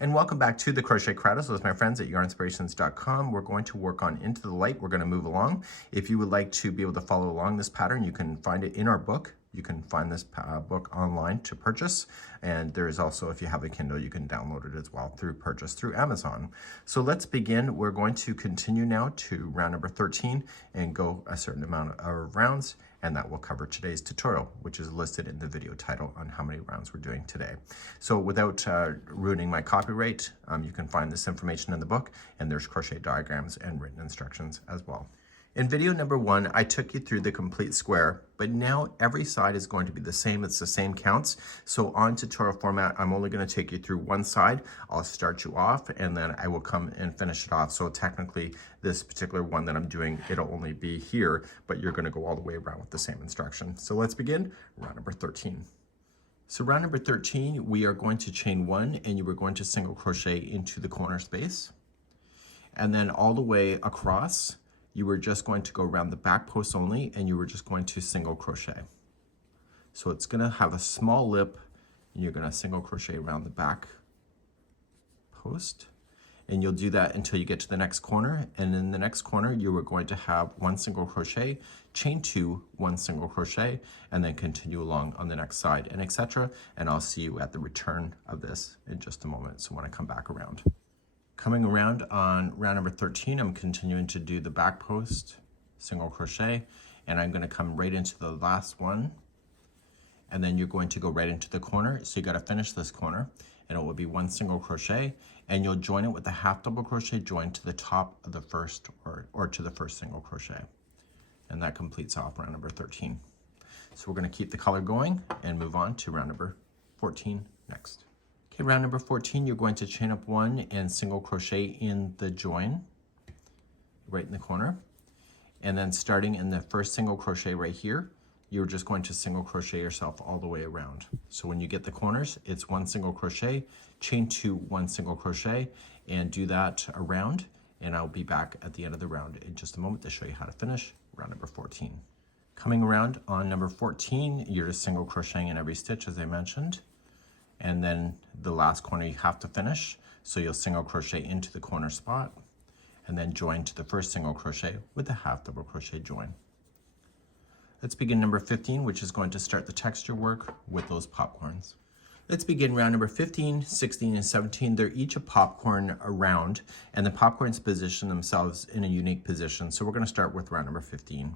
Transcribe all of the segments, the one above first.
And welcome back to the Crochet Cradles with my friends at yarnspirations.com. We're going to work on Into the Light. We're going to move along. If you would like to be able to follow along this pattern, you can find it in our book. You can find this book online to purchase. And there is also, if you have a Kindle, you can download it as well through purchase through Amazon. So let's begin. We're going to continue now to round number 13 and go a certain amount of rounds. And that will cover today's tutorial, which is listed in the video title on how many rounds we're doing today. So without ruining my copyright, you can find this information in the book, and there's crochet diagrams and written instructions as well. In video number 1, I took you through the complete square, but now every side is going to be the same. It's the same counts. So on tutorial format, I'm only going to take you through one side. I'll start you off, and then I will come and finish it off. So technically, this particular one that I'm doing, it'll only be here, but you're going to go all the way around with the same instruction. So let's begin round number 13. So round number 13, we are going to chain 1, and you are going to single crochet into the corner space. And then all the way across, you were just going to go around the back post only, and you were just going to single crochet. So it's going to have a small lip, and you're going to single crochet around the back post. And you'll do that until you get to the next corner. And in the next corner, you are going to have 1 single crochet, chain 2, 1 single crochet, and then continue along on the next side, and etc. And I'll see you at the return of this in just a moment. So when I come back around. Coming around on round number 13, I'm continuing to do the back post, single crochet, and I'm going to come right into the last one, and then you're going to go right into the corner. So you got to finish this corner, and it will be 1 single crochet, and you'll join it with a half double crochet join to the top of the first or to the first single crochet, and that completes off round number 13. So we're going to keep the color going and move on to round number 14 next. Okay, round number 14, you're going to chain up 1 and single crochet in the join right in the corner. And then starting in the first single crochet right here, you're just going to single crochet yourself all the way around. So when you get the corners, it's 1 single crochet, chain 2, 1 single crochet, and do that around. And I'll be back at the end of the round in just a moment to show you how to finish round number 14. Coming around on number 14, you're just single crocheting in every stitch, as I mentioned. And then the last corner you have to finish. So you'll single crochet into the corner spot and then join to the first single crochet with a half double crochet join. Let's begin number 15, which is going to start the texture work with those popcorns. Let's begin round number 15, 16, and 17. They're each a popcorn round, and the popcorns position themselves in a unique position. So we're going to start with round number 15.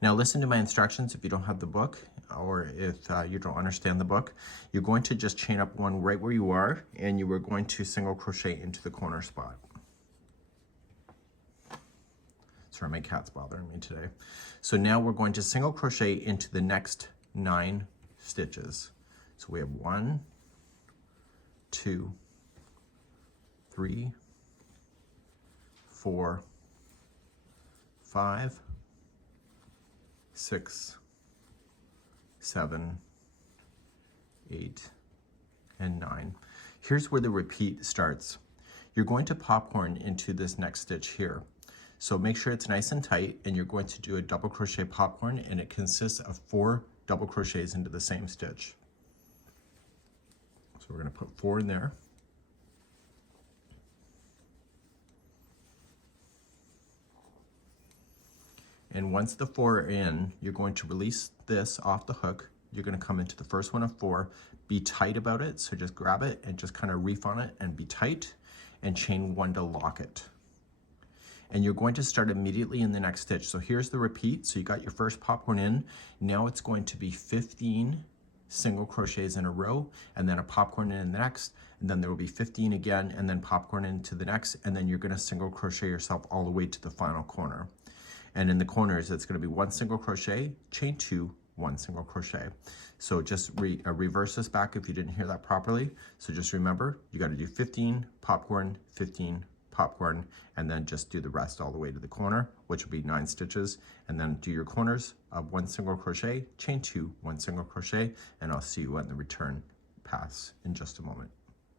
Now listen to my instructions if you don't have the book, or if you don't understand the book. You're going to just chain up 1 right where you are, and you are going to single crochet into the corner spot. Sorry, my cat's bothering me today. So now we're going to single crochet into the next 9 stitches. So we have 1, 2, 3, 4, 5, 6, 7, 8, and 9. Here's where the repeat starts. You're going to popcorn into this next stitch here. So make sure it's nice and tight, and you're going to do a double crochet popcorn, and it consists of 4 double crochets into the same stitch. So we're going to put 4 in there. And once the 4 are in, you're going to release this off the hook. You're going to come into the first one of 4, be tight about it. So just grab it and just kind of reef on it and be tight, and chain 1 to lock it. And you're going to start immediately in the next stitch. So here's the repeat. So you got your first popcorn in. Now it's going to be 15 single crochets in a row, and then a popcorn in the next, and then there will be 15 again, and then popcorn into the next, and then you're going to single crochet yourself all the way to the final corner. And in the corners, it's going to be 1 single crochet, chain 2, 1 single crochet. So just reverse this back if you didn't hear that properly. So just remember, you got to do 15 popcorn, 15 popcorn, and then just do the rest all the way to the corner, which will be 9 stitches, and then do your corners of 1 single crochet, chain 2, 1 single crochet, and I'll see you at the return pass in just a moment.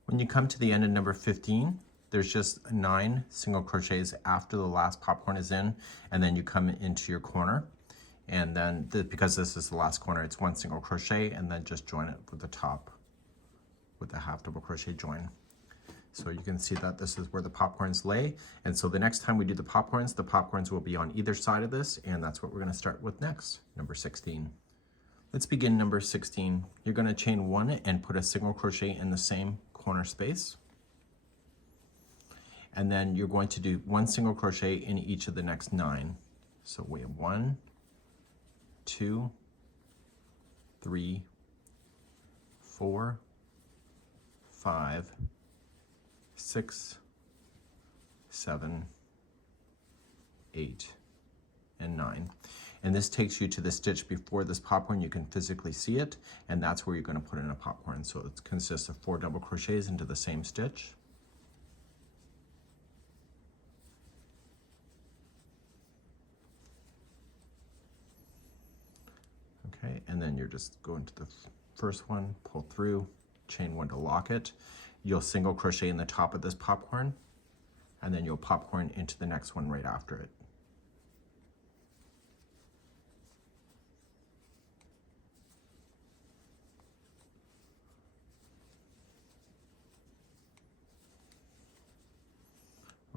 When you come to the end of number 15, there's just 9 single crochets after the last popcorn is in, and then you come into your corner, and then because this is the last corner, it's 1 single crochet, and then just join it with the top with a half double crochet join. So you can see that this is where the popcorns lay. And so the next time we do the popcorns will be on either side of this, and that's what we're going to start with next, number 16. Let's begin number 16. You're going to chain 1 and put a single crochet in the same corner space. And then you're going to do 1 single crochet in each of the next 9. So we have 1, 2, 3, 4, 5, 6, 7, 8, and 9. And this takes you to the stitch before this popcorn. You can physically see it, and that's where you're going to put in a popcorn. So it consists of 4 double crochets into the same stitch. Okay, and then you're just going to the first one, pull through, chain 1 to lock it. You'll single crochet in the top of this popcorn, and then you'll popcorn into the next one right after it.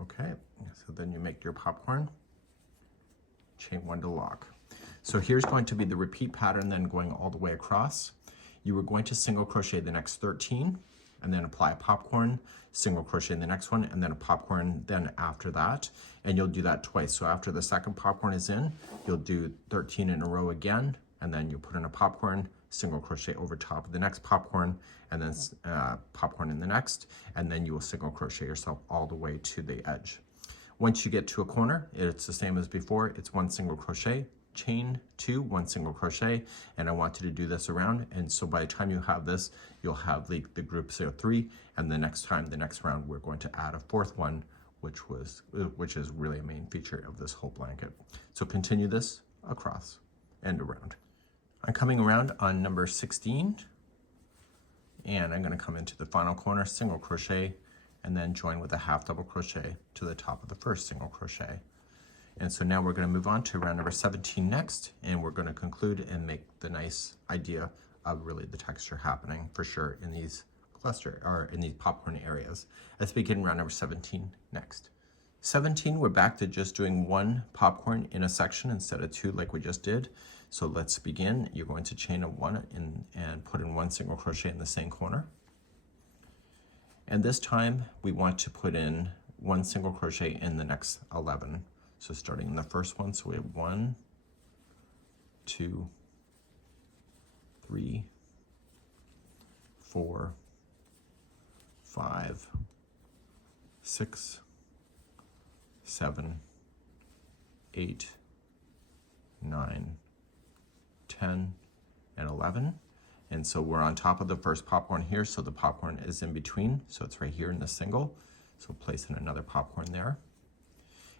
Okay, so then you make your popcorn, chain 1 to lock. So here's going to be the repeat pattern then going all the way across. You are going to single crochet the next 13 and then apply a popcorn, single crochet in the next one, and then a popcorn then after that. And you'll do that twice. So after the second popcorn is in, you'll do 13 in a row again, and then you'll put in a popcorn, single crochet over top of the next popcorn, and then popcorn in the next, and then you will single crochet yourself all the way to the edge. Once you get to a corner, it's the same as before. It's 1 single crochet, chain 2, 1 single crochet, and I want you to do this around. And so by the time you have this, you'll have the groups of 3, and the next round, we're going to add a 4th one, which is really a main feature of this whole blanket. So continue this across and around. I'm coming around on number 16, and I'm going to come into the final corner, single crochet, and then join with a half double crochet to the top of the first single crochet. And so now we're going to move on to round number 17 next, and we're going to conclude and make the nice idea of really the texture happening for sure in these in these popcorn areas. Let's begin round number 17 next. 17, we're back to just doing 1 popcorn in a section instead of 2 like we just did. So let's begin. You're going to chain a 1 and put in 1 single crochet in the same corner. And this time we want to put in 1 single crochet in the next 11. So starting in the first one, so we have 1, 2, 3, 4, 5, 6, 7, 8, 9, 10, and 11. And so we're on top of the first popcorn here, so the popcorn is in between, so it's right here in the single. So place in another popcorn there.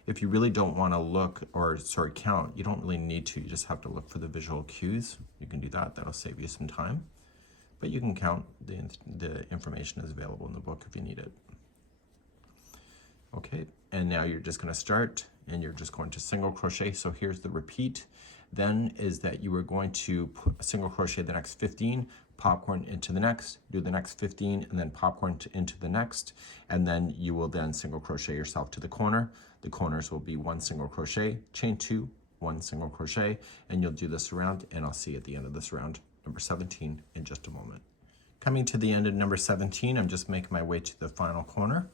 If you really don't want to look or count, you don't really need to. You just have to look for the visual cues. You can do that. That'll save you some time. But you can count. The information is available in the book if you need it. Okay, and now you're just going to start, and you're just going to single crochet. So here's the repeat. Then is that you are going to single crochet the next 15, popcorn into the next, do the next 15, and then popcorn into the next, and then you will then single crochet yourself to the corner. The corners will be 1 single crochet, chain 2, 1 single crochet, and you'll do this round, and I'll see you at the end of this round, number 17, in just a moment. Coming to the end of number 17, I'm just making my way to the final corner,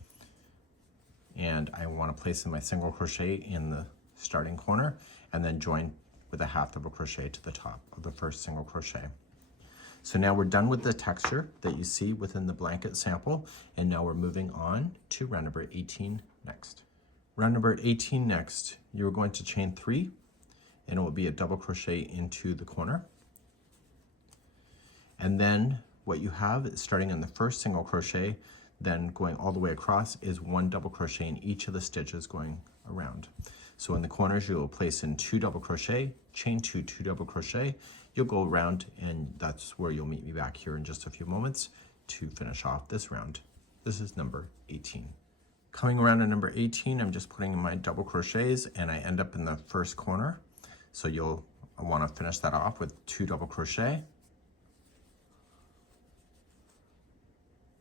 and I want to place in my single crochet in the starting corner, and then join with a half double crochet to the top of the first single crochet. So now we're done with the texture that you see within the blanket sample, and now we're moving on to round number 18 next. Round number 18 next, you're going to chain 3, and it will be a double crochet into the corner. And then what you have is starting in the first single crochet, then going all the way across is 1 double crochet in each of the stitches going around. So in the corners, you will place in 2 double crochet, chain 2, 2 double crochet. You'll go around, and that's where you'll meet me back here in just a few moments to finish off this round. This is number 18. Coming around to number 18, I'm just putting in my double crochets, and I end up in the first corner. So you'll want to finish that off with 2 double crochet.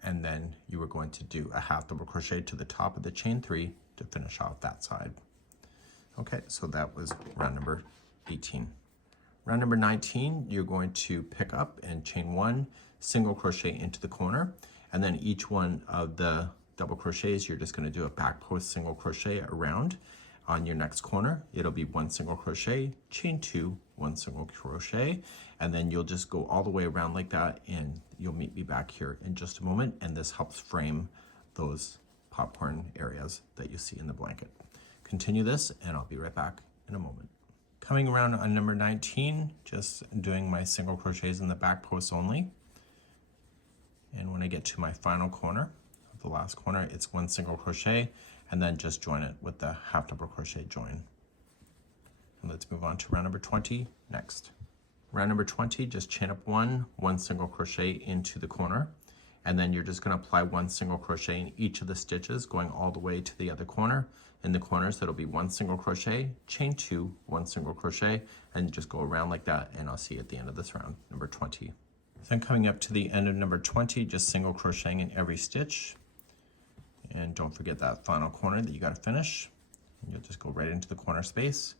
and then you are going to do a half double crochet to the top of the chain 3 to finish off that side. Okay, so that was round number 18. Round number 19, you're going to pick up and chain 1, single crochet into the corner, and then each one of the double crochets, you're just going to do a back post single crochet around. On your next corner, it'll be 1 single crochet, chain 2, 1 single crochet, and then you'll just go all the way around like that, and you'll meet me back here in just a moment, and this helps frame those popcorn areas that you see in the blanket. Continue this, and I'll be right back in a moment. Coming around on number 19, just doing my single crochets in the back post only, and when I get to my final corner, the last corner, it's 1 single crochet, and then just join it with the half double crochet join. And let's move on to round number 20 next. Round number 20, just chain up 1 single crochet into the corner, and then you're just going to apply 1 single crochet in each of the stitches going all the way to the other corner. In the corners, that'll be 1 single crochet, chain 2, 1 single crochet, and just go around like that, and I'll see you at the end of this round, number 20. Then coming up to the end of number 20, just single crocheting in every stitch. And don't forget that final corner that you got to finish. And you'll just go right into the corner space,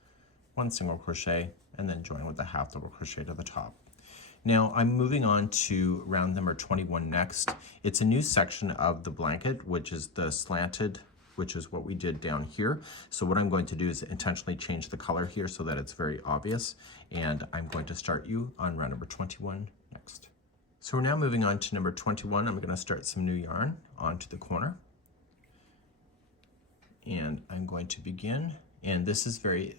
1 single crochet, and then join with a half double crochet to the top. Now I'm moving on to round number 21 next. It's a new section of the blanket, which is the slanted, which is what we did down here. So what I'm going to do is intentionally change the color here so that it's very obvious. And I'm going to start you on round number 21 next. So we're now moving on to number 21. I'm going to start some new yarn onto the corner. And I'm going to begin, and this is very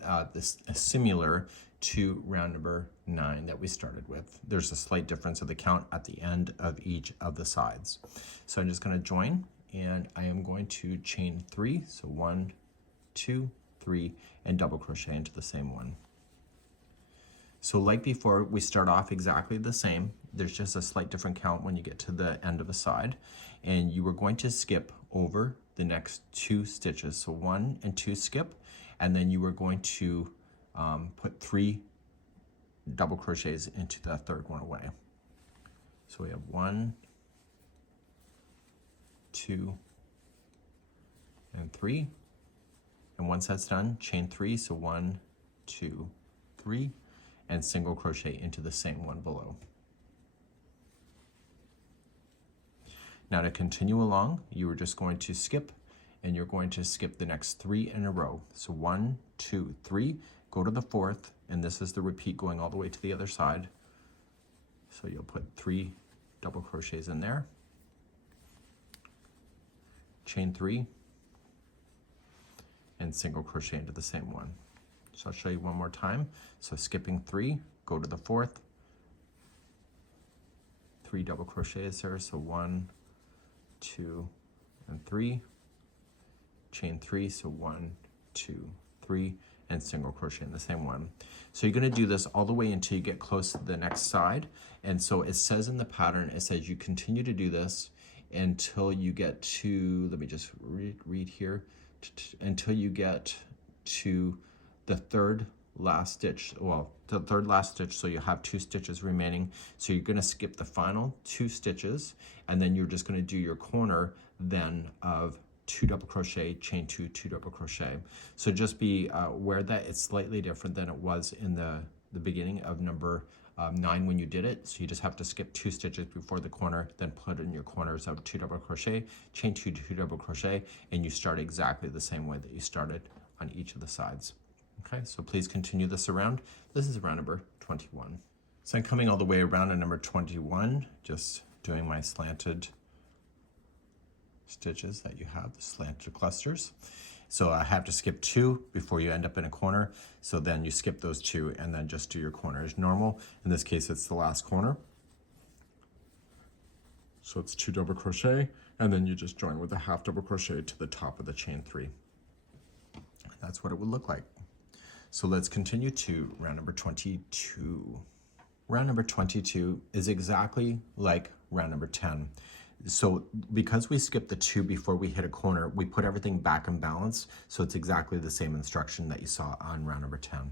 similar to round number 9 that we started with. There's a slight difference of the count at the end of each of the sides. So I'm just going to join, and I am going to chain 3, so 1, 2, 3, and double crochet into the same one. So like before, we start off exactly the same. There's just a slight different count when you get to the end of a side, and you are going to skip over the next 2 stitches. So 1 and 2 skip, and then you are going to put 3 double crochets into the third one away. So we have 1, 2, and 3. And once that's done, chain 3, so 1, 2, 3, and single crochet into the same one below. Now to continue along, you are just going to skip, and you're going to skip the next 3 in a row. So 1, 2, 3, go to the 4th, and this is the repeat going all the way to the other side. So you'll put 3 double crochets in there, chain 3, and single crochet into the same one. So I'll show you one more time. So skipping 3, go to the 4th, 3 double crochets there, so 1, 2, and 3, chain 3, so 1, 2, 3, and single crochet in the same one. So you're going to do this all the way until you get close to the next side. And so it says in the pattern, it says you continue to do this until you get to, let me just read here, until you get to the third last stitch, well, the third last stitch, so you have 2 stitches remaining. So you're going to skip the final 2 stitches, and then you're just going to do your corner then of 2 double crochet, chain 2, 2 double crochet. So just be aware that it's slightly different than it was in the beginning of number 9 when you did it. So you just have to skip 2 stitches before the corner, then put in your corners of 2 double crochet, chain 2, 2 double crochet, and you start exactly the same way that you started on each of the sides. Okay, so please continue this around. This is round number 21. So I'm coming all the way around to number 21, just doing my slanted stitches that you have, the slanted clusters. So I have to skip 2 before you end up in a corner. So then you skip those 2 and then just do your corner as normal. In this case, it's the last corner. So it's 2 double crochet, and then you just join with a half double crochet to the top of the chain 3. That's what it would look like. So let's continue to round number 22. Round number 22 is exactly like round number 10. So because we skipped the 2 before we hit a corner, we put everything back in balance. So it's exactly the same instruction that you saw on round number 10.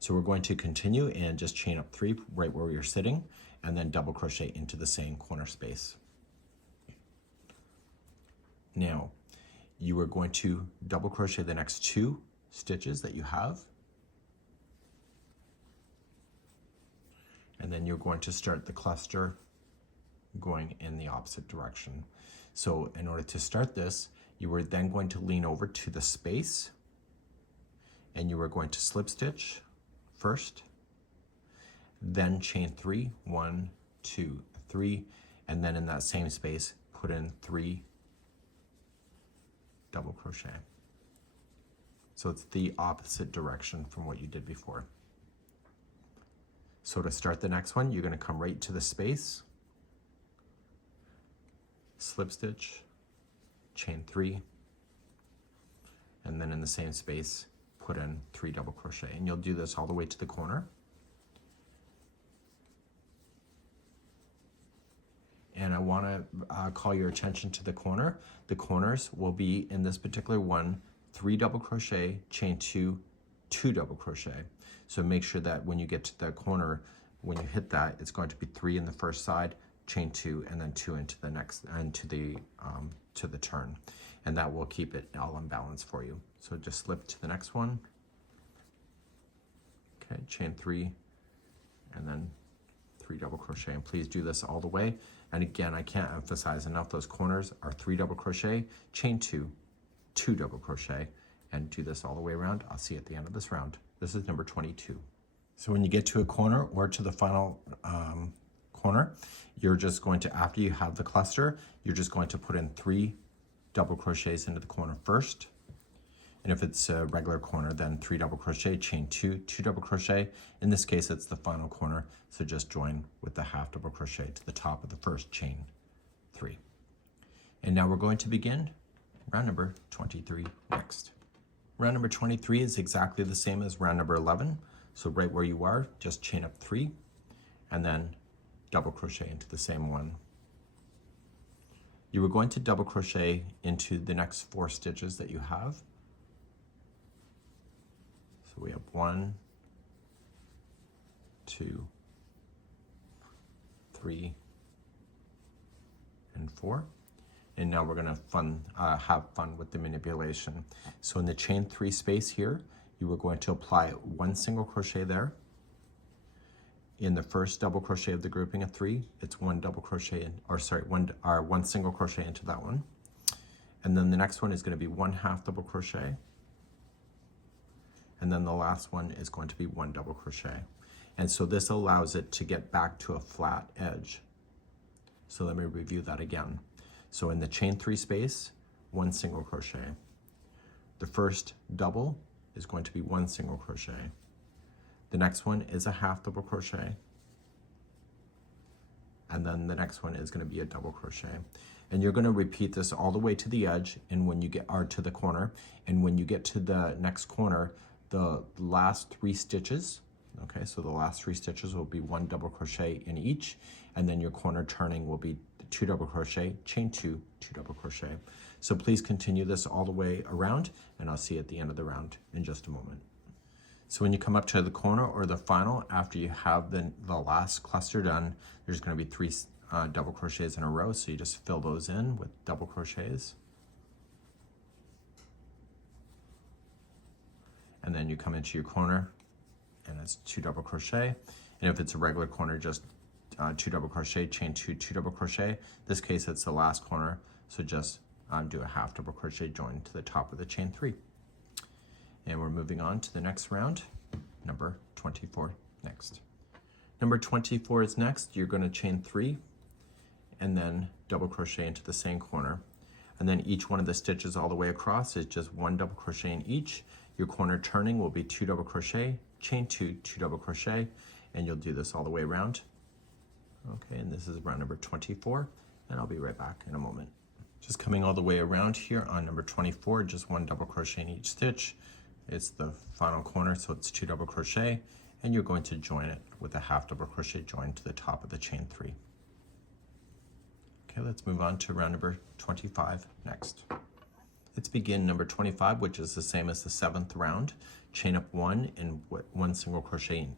So we're going to continue and just chain up 3 right where you're sitting, and then double crochet into the same corner space. Now, you are going to double crochet the next 2 stitches that you have. And then you're going to start the cluster going in the opposite direction. So in order to start this, you are then going to lean over to the space and you are going to slip stitch first, then chain 3, 1, 2, 3, and then in that same space, put in 3 double crochet. So it's the opposite direction from what you did before. So to start the next one, you're going to come right to the space, slip stitch, chain 3, and then in the same space, put in 3 double crochet. And you'll do this all the way to the corner. And I want to call your attention to the corner. The corners will be, in this particular one, 3 double crochet, chain 2, 2 double crochet. So make sure that when you get to the corner, when you hit that, it's going to be 3 in the first side, chain 2, and then 2 into the next, and to the turn. And that will keep it all in balance for you. So just slip to the next one. Okay, chain 3, and then 3 double crochet. And please do this all the way. And again, I can't emphasize enough, those corners are 3 double crochet, chain 2, 2 double crochet, and do this all the way around. I'll see you at the end of this round. This is number 22. So when you get to a corner or to the final corner, you're just going to, after you have the cluster, you're just going to put in 3 double crochets into the corner first. And if it's a regular corner, then 3 double crochet, chain 2, 2 double crochet. In this case, it's the final corner, so just join with the half double crochet to the top of the first chain 3. And now we're going to begin round number 23 next. Round number 23 is exactly the same as round number 11. So right where you are, just chain up 3 and then double crochet into the same one. You are going to double crochet into the next 4 stitches that you have. So we have 1, 2, 3, and 4. And now we're going to have fun with the manipulation. So in the chain 3 space here, you are going to apply 1 single crochet there. In the first double crochet of the grouping of 3, it's 1 double crochet, one single crochet into that one. And then the next one is going to be 1 half double crochet. And then the last one is going to be 1 double crochet. And so this allows it to get back to a flat edge. So let me review that again. So in the chain 3 space, 1 single crochet. The first double is going to be 1 single crochet. The next one is a half double crochet. And then the next one is going to be a double crochet. And you're going to repeat this all the way to the edge and when you get to the corner. And when you get to the next corner, the last 3 stitches, okay, so the last 3 stitches will be 1 double crochet in each, and then your corner turning will be 2 double crochet, chain 2, 2 double crochet. So please continue this all the way around, and I'll see you at the end of the round in just a moment. So when you come up to the corner or the final, after you have the last cluster done, there's going to be 3 double crochets in a row, so you just fill those in with double crochets. And then you come into your corner and it's 2 double crochet. And if it's a regular corner, just 2 double crochet, chain 2, 2 double crochet. In this case, it's the last corner. So just do a half double crochet join to the top of the chain 3. And we're moving on to the next round, number 24 next. Number 24 is next. You're going to chain 3 and then double crochet into the same corner. And then each one of the stitches all the way across is just 1 double crochet in each. Your corner turning will be 2 double crochet, chain 2, 2 double crochet, and you'll do this all the way around. Okay, and this is round number 24, and I'll be right back in a moment. Just coming all the way around here on number 24, just 1 double crochet in each stitch. It's the final corner, so it's 2 double crochet, and you're going to join it with a half double crochet join to the top of the chain 3. Okay, let's move on to round number 25 next. Let's begin number 25, which is the same as the 7th round. Chain up 1 and 1 single crochet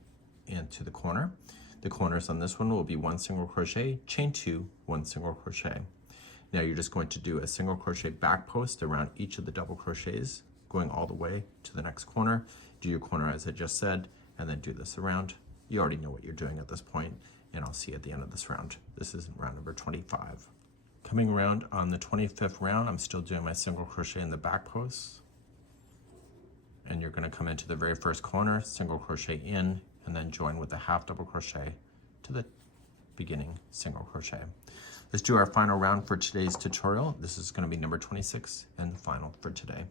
into the corner. The corners on this one will be 1 single crochet, chain 2, 1 single crochet. Now you're just going to do a single crochet back post around each of the double crochets, going all the way to the next corner. Do your corner as I just said, and then do this around. You already know what you're doing at this point, and I'll see you at the end of this round. This is round number 25. Coming around on the 25th round, I'm still doing my single crochet in the back post. And you're going to come into the very first corner, single crochet in, and then join with a half double crochet to the beginning single crochet. Let's do our final round for today's tutorial. This is going to be number 26 and the final for today.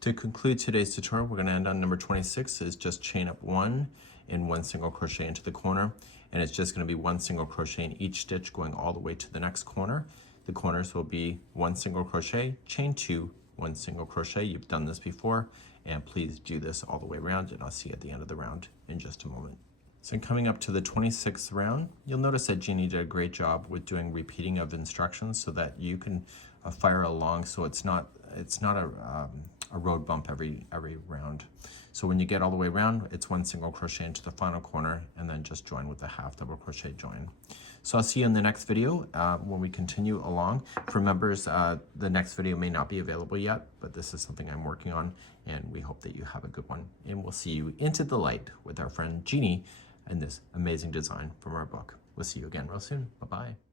To conclude today's tutorial, we're going to end on number 26 is just chain up 1 and 1 single crochet into the corner, and it's just going to be 1 single crochet in each stitch going all the way to the next corner. The corners will be 1 single crochet, chain 2, 1 single crochet. You've done this before, and please do this all the way around, and I'll see you at the end of the round in just a moment. So coming up to the 26th round, you'll notice that Jeanne did a great job with doing repeating of instructions so that you can fire along, so it's not a road bump every round. So when you get all the way around, it's 1 single crochet into the final corner and then just join with a half double crochet join. So I'll see you in the next video when we continue along. For members, the next video may not be available yet, but this is something I'm working on, and we hope that you have a good one. And we'll see you into the light with our friend Jeanne and this amazing design from our book. We'll see you again real soon. Bye-bye.